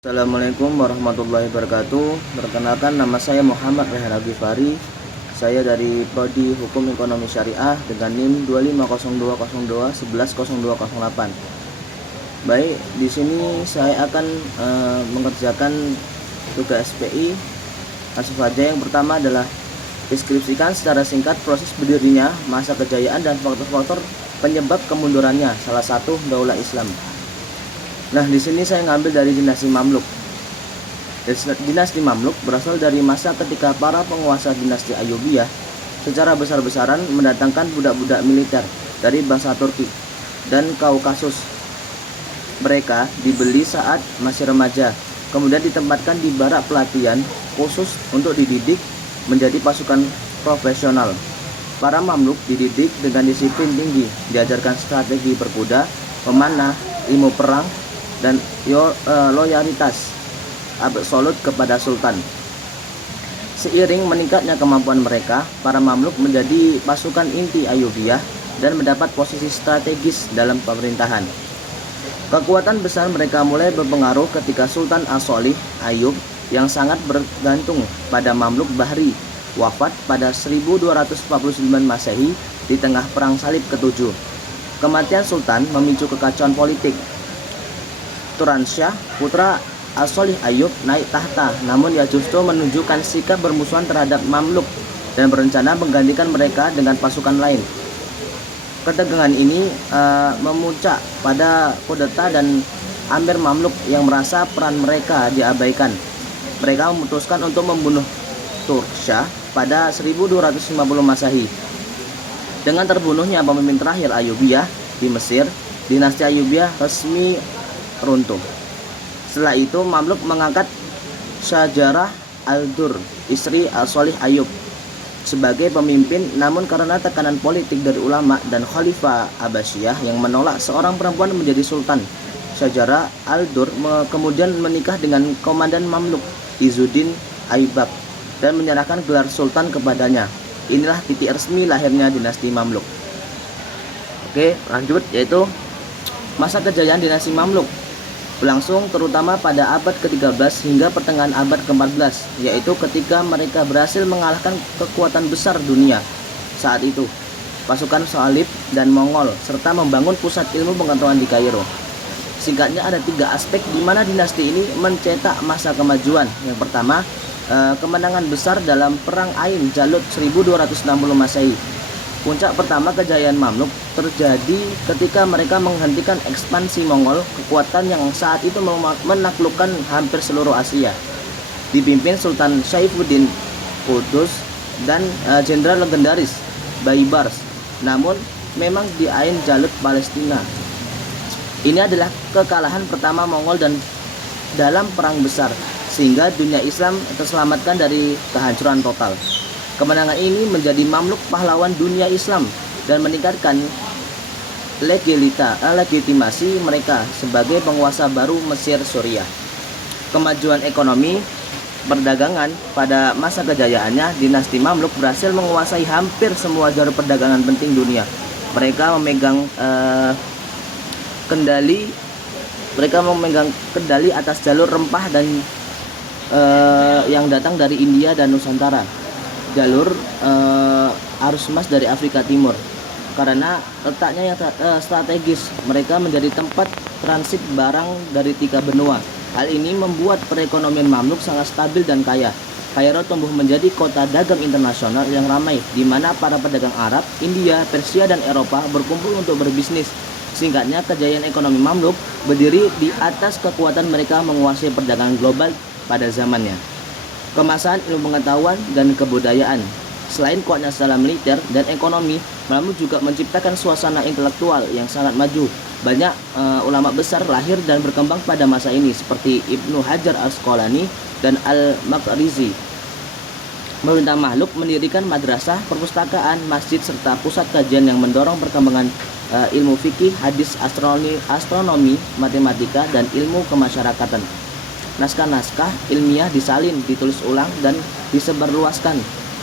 Assalamualaikum warahmatullahi wabarakatuh. Perkenalkan, nama saya Muhammad Rehan Al-Ghifari. Saya dari Prodi Hukum Ekonomi Syariah dengan NIM 250202110208. Baik, di sini saya akan mengerjakan tugas SPI. Langsung saja, yang pertama adalah deskripsikan secara singkat proses berdirinya, masa kejayaan, dan faktor-faktor penyebab kemundurannya salah satu daulah Islam. Nah, di sini saya ngambil dari dinasti Mamluk. Dinasti Mamluk berasal dari masa ketika para penguasa dinasti Ayyubiyah secara besar-besaran mendatangkan budak-budak militer dari bangsa Turki dan Kaukasus. Mereka dibeli saat masih remaja, kemudian ditempatkan di barak pelatihan khusus untuk dididik menjadi pasukan profesional. Para Mamluk dididik dengan disiplin tinggi, diajarkan strategi berkuda, memanah, ilmu perang, dan loyalitas absolut kepada Sultan. Seiring meningkatnya kemampuan mereka, para Mamluk menjadi pasukan inti Ayyubiyah dan mendapat posisi strategis dalam pemerintahan. Kekuatan besar mereka mulai berpengaruh ketika Sultan As-Solih Ayyub yang sangat bergantung pada Mamluk Bahri wafat pada 1249 Masehi di tengah Perang Salib ke-7. Kematian Sultan memicu kekacauan politik. Turansyah, putra As-Solih Ayyub, naik tahta, namun ia justru menunjukkan sikap bermusuhan terhadap Mamluk dan berencana menggantikan mereka dengan pasukan lain. Ketegangan ini memuncak pada kudeta dan Amir Mamluk yang merasa peran mereka diabaikan. Mereka memutuskan untuk membunuh Turksyah pada 1250 Masehi. Dengan terbunuhnya pemimpin terakhir Ayyubiyah di Mesir, dinasti Ayyubiyah resmi runtuh. Setelah itu Mamluk mengangkat Syajarah Al-Dur, istri As-Solih Ayyub, sebagai pemimpin, namun karena tekanan politik dari ulama dan Khalifah Abbasiyah yang menolak seorang perempuan menjadi sultan, Syajarah Al-Dur kemudian menikah dengan komandan Mamluk Izzuddin Aibak dan menyerahkan gelar sultan kepadanya. Inilah titik resmi lahirnya dinasti Mamluk. Oke, lanjut, yaitu masa kejayaan dinasti Mamluk berlangsung terutama pada abad ke-13 hingga pertengahan abad ke-14, yaitu ketika mereka berhasil mengalahkan kekuatan besar dunia saat itu, pasukan Salib dan Mongol, serta membangun pusat ilmu pengetahuan di Kairo. Singkatnya, ada 3 aspek di mana dinasti ini mencetak masa kemajuan. Yang pertama, kemenangan besar dalam Perang Ain Jalut 1260 Masehi. Puncak pertama kejayaan Mamluk terjadi ketika mereka menghentikan ekspansi Mongol, kekuatan yang saat itu menaklukkan hampir seluruh Asia, dipimpin Sultan Saifuddin Qutuz dan jenderal legendaris Baibars. Namun memang di Ain Jalut, Palestina, ini adalah kekalahan pertama Mongol dan dalam perang besar, sehingga dunia Islam terselamatkan dari kehancuran total. Kemenangan ini menjadi Mamluk pahlawan dunia Islam dan meningkatkan legitimasi mereka sebagai penguasa baru Mesir Suriah. Kemajuan ekonomi perdagangan pada masa kejayaannya, dinasti Mamluk berhasil menguasai hampir semua jalur perdagangan penting dunia. Mereka memegang kendali atas jalur rempah dan yang datang dari India dan Nusantara, jalur arus emas dari Afrika Timur. Karena letaknya yang strategis, mereka menjadi tempat transit barang dari 3 benua. Hal ini membuat perekonomian Mamluk sangat stabil dan kaya. Kairo tumbuh menjadi kota dagang internasional yang ramai, di mana para pedagang Arab, India, Persia, dan Eropa berkumpul untuk berbisnis. Singkatnya, kejayaan ekonomi Mamluk berdiri di atas kekuatan mereka menguasai perdagangan global pada zamannya. Kemasan ilmu pengetahuan dan kebudayaan. Selain kuatnya secara militer dan ekonomi, Mamluk juga menciptakan suasana intelektual yang sangat maju. Banyak ulama besar lahir dan berkembang pada masa ini, seperti Ibnu Hajar Al-Asqalani dan Al-Maqrizi. Pemerintah Mamluk mendirikan madrasah, perpustakaan, masjid, serta pusat kajian yang mendorong perkembangan ilmu fikih, hadis, astronomi, matematika, dan ilmu kemasyarakatan. Naskah-naskah ilmiah disalin, ditulis ulang, dan disebarluaskan.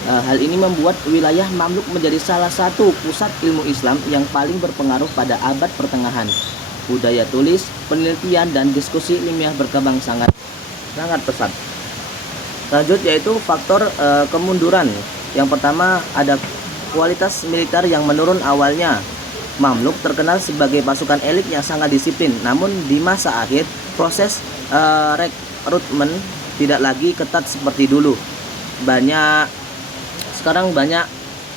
Hal ini membuat wilayah Mamluk menjadi salah satu pusat ilmu Islam yang paling berpengaruh pada abad pertengahan. Budaya tulis, penelitian dan diskusi ilmiah berkembang sangat pesat. Lanjut yaitu faktor kemunduran. Yang pertama ada kualitas militer yang menurun. Awalnya Mamluk terkenal sebagai pasukan elit yang sangat disiplin, namun di masa akhir proses rekrutmen tidak lagi ketat seperti dulu. Sekarang banyak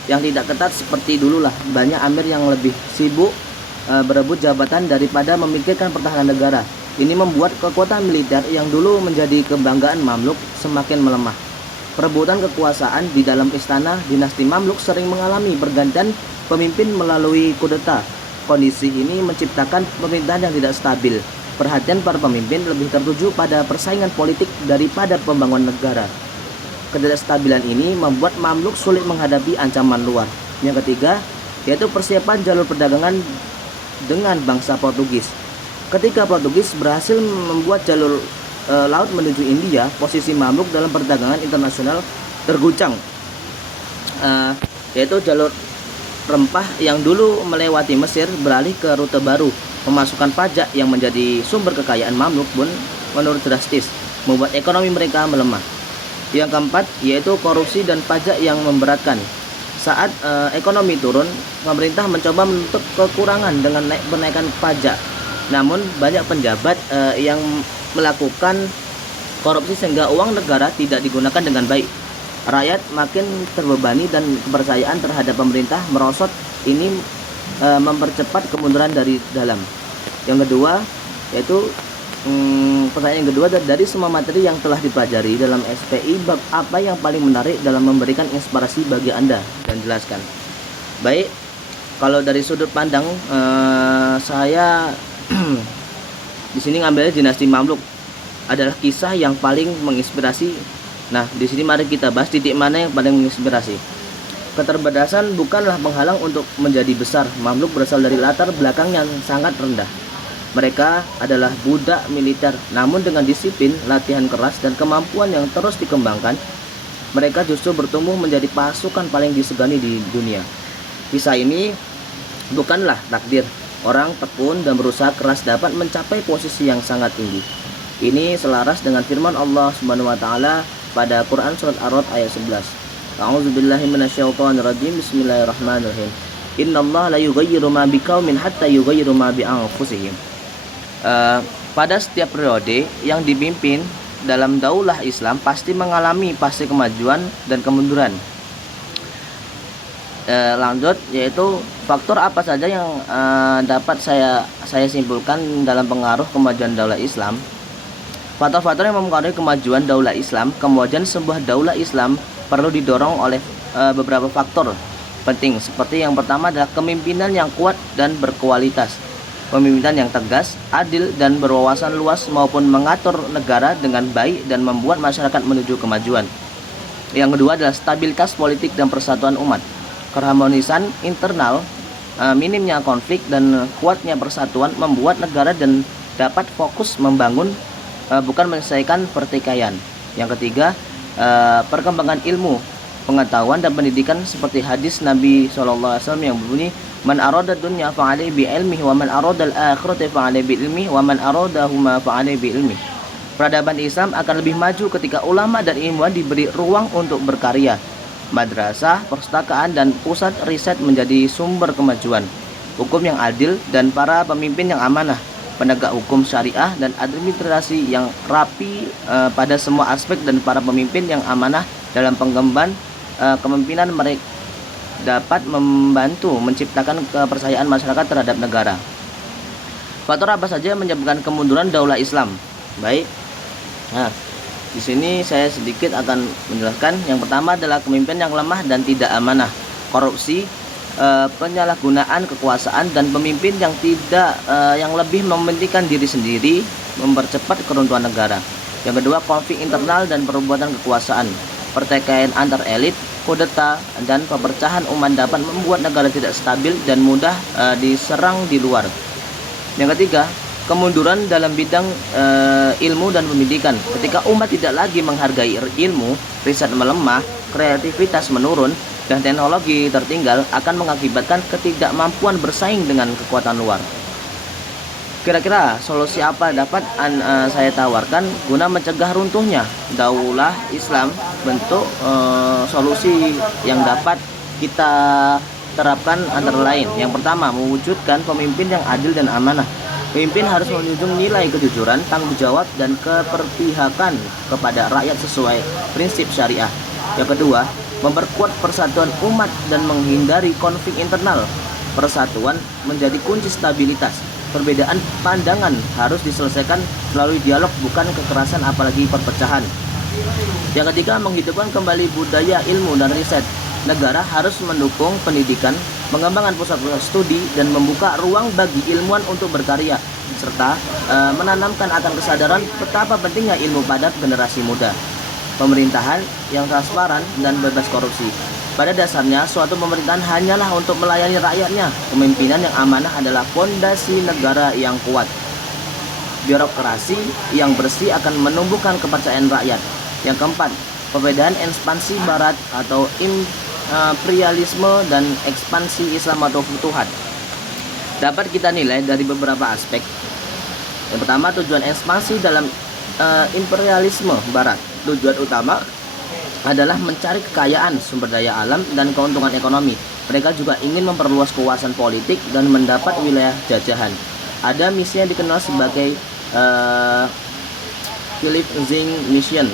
yang tidak ketat seperti dulu lah. Banyak amir yang lebih sibuk berebut jabatan daripada memikirkan pertahanan negara. Ini membuat kekuatan militer yang dulu menjadi kebanggaan Mamluk semakin melemah. Perebutan kekuasaan di dalam istana dinasti Mamluk sering mengalami pergantian pemimpin melalui kudeta. Kondisi ini menciptakan pemerintahan yang tidak stabil. Perhatian para pemimpin lebih tertuju pada persaingan politik daripada pembangunan negara. Ketidakstabilan ini membuat Mamluk sulit menghadapi ancaman luar. Yang ketiga, yaitu persiapan jalur perdagangan dengan bangsa Portugis. Ketika Portugis berhasil membuat jalur laut menuju India, posisi Mamluk dalam perdagangan internasional terguncang. Yaitu jalur rempah yang dulu melewati Mesir beralih ke rute baru. Pemasukan pajak yang menjadi sumber kekayaan Mamluk pun menurun drastis, membuat ekonomi mereka melemah. Yang keempat yaitu korupsi dan pajak yang memberatkan. Saat ekonomi turun, pemerintah mencoba menutup kekurangan dengan menaikkan pajak. Namun banyak penjabat yang melakukan korupsi sehingga uang negara tidak digunakan dengan baik. Rakyat makin terbebani dan kepercayaan terhadap pemerintah merosot. Ini mempercepat kemunduran dari dalam. Yang kedua yaitu pertanyaan yang kedua, dari semua materi yang telah dipelajari dalam SPI, bab apa yang paling menarik dalam memberikan inspirasi bagi Anda? Dan jelaskan. Baik, kalau dari sudut pandang saya di sini ngambil dinasti Mamluk adalah kisah yang paling menginspirasi. Nah, di sini mari kita bahas titik mana yang paling menginspirasi. Keterbatasan bukanlah penghalang untuk menjadi besar. Mamluk berasal dari latar belakang yang sangat rendah. Mereka adalah budak militer, namun dengan disiplin, latihan keras, dan kemampuan yang terus dikembangkan, mereka justru bertumbuh menjadi pasukan paling disegani di dunia. Kisah ini bukanlah takdir. Orang tekun dan berusaha keras dapat mencapai posisi yang sangat tinggi. Ini selaras dengan firman Allah Subhanahu wa taala pada Quran surat Ar-Ra'd ayat 11. A'udzubillahi minasyaitonirrajim. Bismillahirrahmanirrahim. Innallaha la yughayyiru ma biqaumin hatta yughayyiru ma bi anfusihim. Pada setiap periode yang dipimpin dalam daulah Islam pasti mengalami fase kemajuan dan kemunduran. Lanjut yaitu faktor apa saja yang dapat saya simpulkan dalam pengaruh kemajuan daulah Islam. Faktor-faktor yang mempengaruhi kemajuan daulah Islam. Kemudian sebuah daulah Islam perlu didorong oleh beberapa faktor penting, seperti yang pertama adalah kepemimpinan yang kuat dan berkualitas, pemimpinan yang tegas, adil, dan berwawasan luas, maupun mengatur negara dengan baik dan membuat masyarakat menuju kemajuan. Yang kedua adalah stabilitas politik dan persatuan umat, keharmonisan internal, minimnya konflik dan kuatnya persatuan membuat negara dan dapat fokus membangun, bukan menyelesaikan pertikaian. Yang ketiga, perkembangan ilmu, pengetahuan dan pendidikan, seperti hadis Nabi SAW yang berbunyi, man arada dunya fa'alaihi bi ilmihi wa man arada al-akhirata fa'alaihi bi ilmihi wa man aradahuma fa'alaihi bi ilmihi. Peradaban Islam akan lebih maju ketika ulama dan ilmuwan diberi ruang untuk berkarya. Madrasah, perpustakaan, dan pusat riset menjadi sumber kemajuan. Hukum yang adil dan para pemimpin yang amanah, penegak hukum syariah dan administrasi yang rapi pada semua aspek, dan para pemimpin yang amanah dalam pengemban kepemimpinan mereka dapat membantu menciptakan kepercayaan masyarakat terhadap negara. Faktor apa saja yang menyebabkan kemunduran daulah Islam? Baik. Nah, di sini saya sedikit akan menjelaskan. Yang pertama adalah kepemimpinan yang lemah dan tidak amanah, korupsi, penyalahgunaan kekuasaan, dan pemimpin yang yang lebih mementingkan diri sendiri, mempercepat keruntuhan negara. Yang kedua, konflik internal dan perebutan kekuasaan, pertikaian antar elit, kudeta, dan perpecahan umat dapat membuat negara tidak stabil dan mudah diserang di luar. Yang ketiga, kemunduran dalam bidang ilmu dan pendidikan. Ketika umat tidak lagi menghargai ilmu, riset melemah, kreativitas menurun, dan teknologi tertinggal, akan mengakibatkan ketidakmampuan bersaing dengan kekuatan luar. Kira-kira solusi apa dapat saya tawarkan guna mencegah runtuhnya Daulah Islam? Bentuk solusi yang dapat kita terapkan antara lain. Yang pertama, mewujudkan pemimpin yang adil dan amanah. Pemimpin harus menjunjung nilai kejujuran, tanggung jawab, dan keberpihakan kepada rakyat sesuai prinsip syariah. Yang kedua, memperkuat persatuan umat dan menghindari konflik internal. Persatuan menjadi kunci stabilitas. Perbedaan pandangan harus diselesaikan melalui dialog, bukan kekerasan apalagi perpecahan. Yang ketiga, menghidupkan kembali budaya ilmu dan riset. Negara harus mendukung pendidikan, mengembangkan pusat-pusat studi, dan membuka ruang bagi ilmuwan untuk berkarya, serta menanamkan akan kesadaran betapa pentingnya ilmu pada generasi muda. Pemerintahan yang transparan dan bebas korupsi. Pada dasarnya, suatu pemerintahan hanyalah untuk melayani rakyatnya. Kepemimpinan yang amanah adalah fondasi negara yang kuat. Birokrasi yang bersih akan menumbuhkan kepercayaan rakyat. Yang keempat, perbedaan ekspansi barat atau imperialisme dan ekspansi Islam atau futuhat dapat kita nilai dari beberapa aspek. Yang pertama, tujuan ekspansi dalam imperialisme barat. Tujuan utama adalah mencari kekayaan, sumber daya alam, dan keuntungan ekonomi. Mereka juga ingin memperluas kekuasaan politik dan mendapat wilayah jajahan. Ada misi yang dikenal sebagai Philip Zing Mission,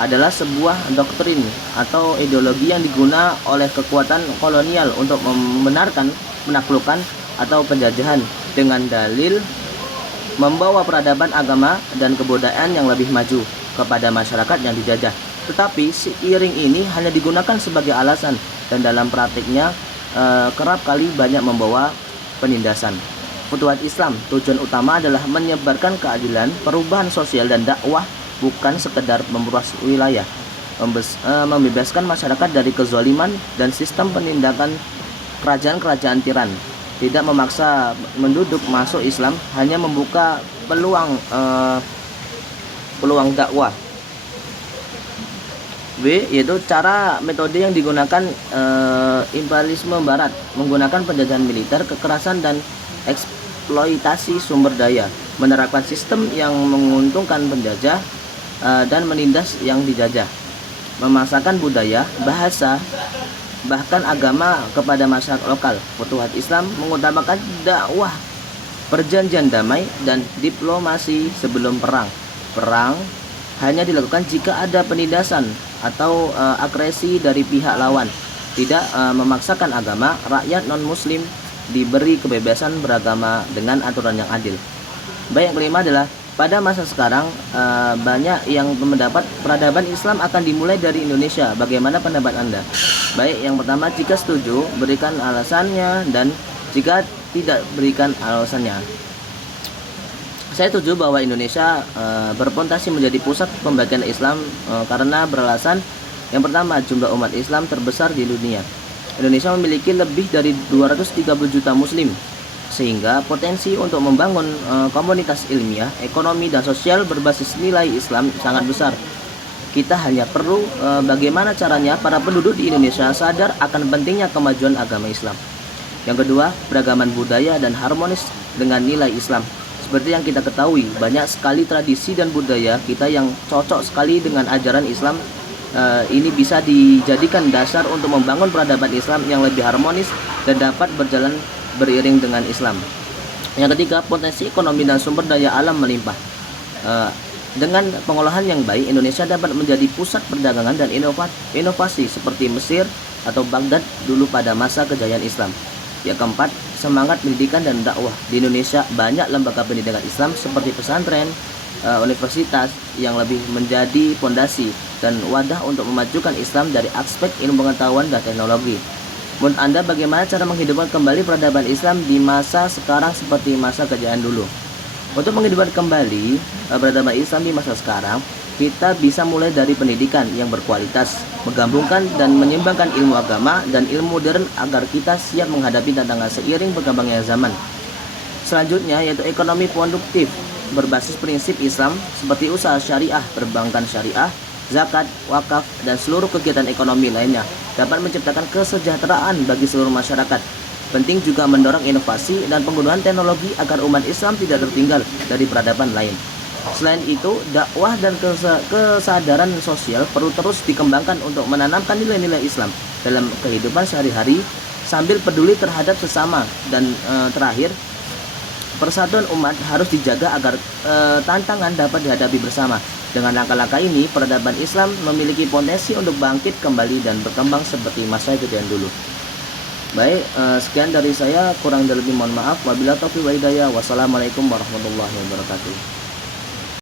adalah sebuah doktrin atau ideologi yang digunakan oleh kekuatan kolonial untuk membenarkan penaklukan atau penjajahan dengan dalil membawa peradaban agama dan kebudayaan yang lebih maju kepada masyarakat yang dijajah. Tetapi seiring ini hanya digunakan sebagai alasan dan dalam praktiknya kerap kali banyak membawa penindasan. Futuhat Islam, tujuan utama adalah menyebarkan keadilan, perubahan sosial dan dakwah, bukan sekedar memeruas wilayah, membebaskan masyarakat dari kezaliman dan sistem penindakan kerajaan-kerajaan tiran. Tidak memaksa menduduk masuk Islam, hanya membuka peluang dakwah. B, yaitu cara metode yang digunakan imperialisme barat, menggunakan penjajahan militer, kekerasan, dan eksploitasi sumber daya, menerapkan sistem yang menguntungkan penjajah dan menindas yang dijajah, memaksakan budaya, bahasa, bahkan agama kepada masyarakat lokal. Futuhat Islam mengutamakan dakwah, perjanjian damai, dan diplomasi sebelum perang. Perang hanya dilakukan jika ada penindasan atau agresi dari pihak lawan. Tidak memaksakan agama, rakyat non-muslim diberi kebebasan beragama dengan aturan yang adil. Baik, yang kelima adalah pada masa sekarang banyak yang mendapat peradaban Islam akan dimulai dari Indonesia. Bagaimana pendapat Anda? Baik, yang pertama, jika setuju berikan alasannya, dan jika tidak berikan alasannya. Saya setuju bahwa Indonesia berpotensi menjadi pusat pembagian Islam karena beralasan yang pertama, jumlah umat Islam terbesar di dunia. Indonesia memiliki lebih dari 230 juta muslim, sehingga potensi untuk membangun komunitas ilmiah, ekonomi, dan sosial berbasis nilai Islam sangat besar. Kita hanya perlu bagaimana caranya para penduduk di Indonesia sadar akan pentingnya kemajuan agama Islam. Yang kedua, beragaman budaya dan harmonis dengan nilai Islam. Seperti yang kita ketahui, banyak sekali tradisi dan budaya kita yang cocok sekali dengan ajaran Islam. Ini bisa dijadikan dasar untuk membangun peradaban Islam yang lebih harmonis dan dapat berjalan beriring dengan Islam. Yang ketiga, potensi ekonomi dan sumber daya alam melimpah. Dengan pengolahan yang baik, Indonesia dapat menjadi pusat perdagangan dan inovasi seperti Mesir atau Baghdad dulu pada masa kejayaan Islam. Yang keempat, semangat pendidikan dan dakwah. Di Indonesia banyak lembaga pendidikan Islam seperti pesantren, universitas yang lebih menjadi fondasi dan wadah untuk memajukan Islam dari aspek ilmu pengetahuan dan teknologi. Menurut Anda, bagaimana cara menghidupkan kembali peradaban Islam di masa sekarang seperti masa kejayaan dulu? Untuk menghidupkan kembali peradaban Islam di masa sekarang, kita bisa mulai dari pendidikan yang berkualitas, menggabungkan dan menyeimbangkan ilmu agama dan ilmu modern agar kita siap menghadapi tantangan seiring berkembangnya zaman. Selanjutnya yaitu ekonomi produktif berbasis prinsip Islam seperti usaha syariah, perbankan syariah, zakat, wakaf, dan seluruh kegiatan ekonomi lainnya dapat menciptakan kesejahteraan bagi seluruh masyarakat. Penting juga mendorong inovasi dan penggunaan teknologi agar umat Islam tidak tertinggal dari peradaban lain. Selain itu, dakwah dan kesadaran sosial perlu terus dikembangkan untuk menanamkan nilai-nilai Islam dalam kehidupan sehari-hari sambil peduli terhadap sesama. Dan terakhir, persatuan umat harus dijaga agar tantangan dapat dihadapi bersama. Dengan langkah-langkah ini, peradaban Islam memiliki potensi untuk bangkit kembali dan berkembang seperti masa kejadian dulu. Baik, sekian dari saya, kurang dan lebih mohon maaf. Wabillahi taufiq wal hidayah. Wassalamualaikum warahmatullahi wabarakatuh.